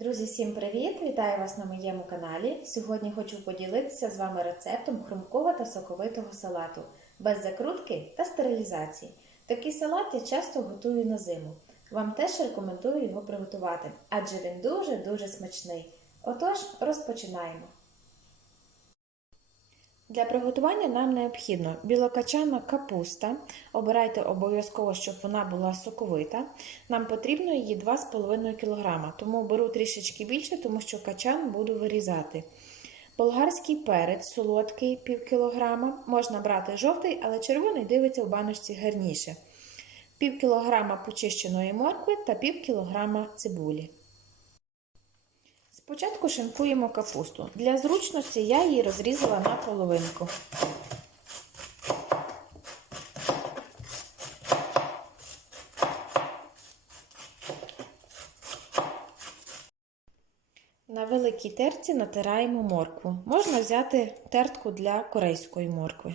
Друзі, всім привіт! Вітаю вас на моєму каналі. Сьогодні хочу поділитися з вами рецептом хрумкого та соковитого салату без закрутки та стерилізації. Такий салат я часто готую на зиму. Вам теж рекомендую його приготувати, адже він дуже-дуже смачний. Отож, розпочинаємо. Для приготування нам необхідно білокачана капуста. Обирайте обов'язково, щоб вона була соковита. Нам потрібно її 2,5 кг, тому беру трішечки більше, тому що качан буду вирізати. Болгарський перець солодкий пів кілограма. Можна брати жовтий, але червоний дивиться в баночці гарніше. Пів кілограма почищеної моркви та пів кілограма цибулі. Спочатку шинкуємо капусту. Для зручності я її розрізала на половинку. На великій терці натираємо моркву. Можна взяти тертку для корейської моркви.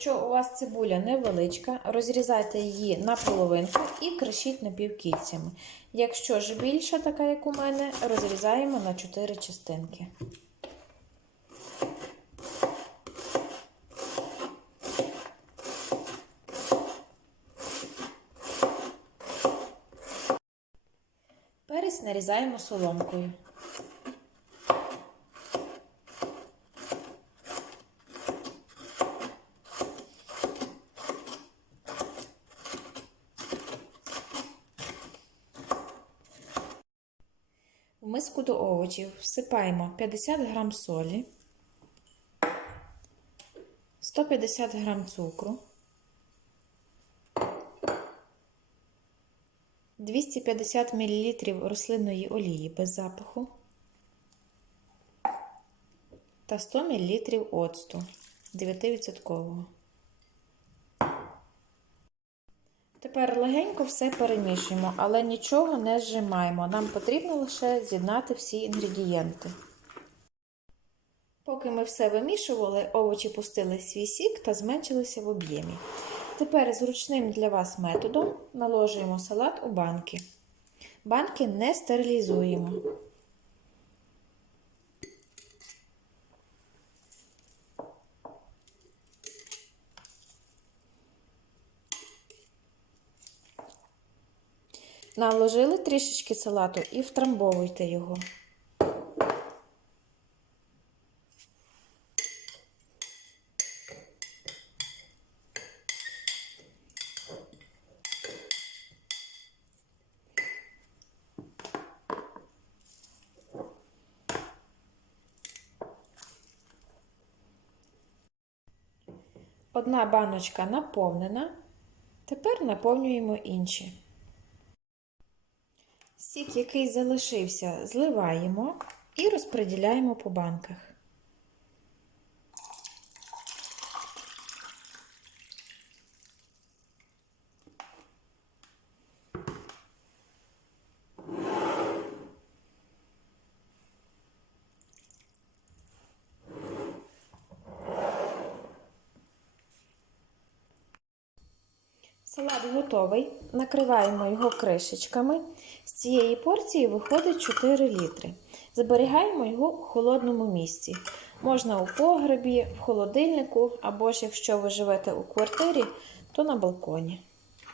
Якщо у вас цибуля невеличка, розрізайте її на половинку і кришіть напівкільцями. Якщо ж більша, така як у мене, розрізаємо на 4 частинки. Перець нарізаємо соломкою. Миску до овочів всипаємо 50 г солі, 150 г цукру, 250 мл рослинної олії без запаху та 100 мл оцту 9%. Тепер легенько все перемішуємо, але нічого не зжимаємо. Нам потрібно лише з'єднати всі інгредієнти. Поки ми все вимішували, овочі пустили свій сік та зменшилися в об'ємі. Тепер зручним для вас методом наложуємо салат у банки. Банки не стерилізуємо. Наложили трішечки салату і втрамбовуйте його. Одна баночка наповнена. Тепер наповнюємо інші. Сік, який залишився, зливаємо і розподіляємо по банках. Салат готовий. Накриваємо його кришечками. З цієї порції виходить 4 літри. Зберігаємо його у холодному місці. Можна у погребі, в холодильнику, або ж якщо ви живете у квартирі, то на балконі.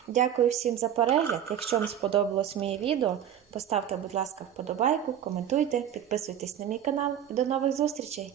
Дякую всім за перегляд. Якщо вам сподобалось моє відео, поставте, будь ласка, вподобайку, коментуйте, підписуйтесь на мій канал до нових зустрічей!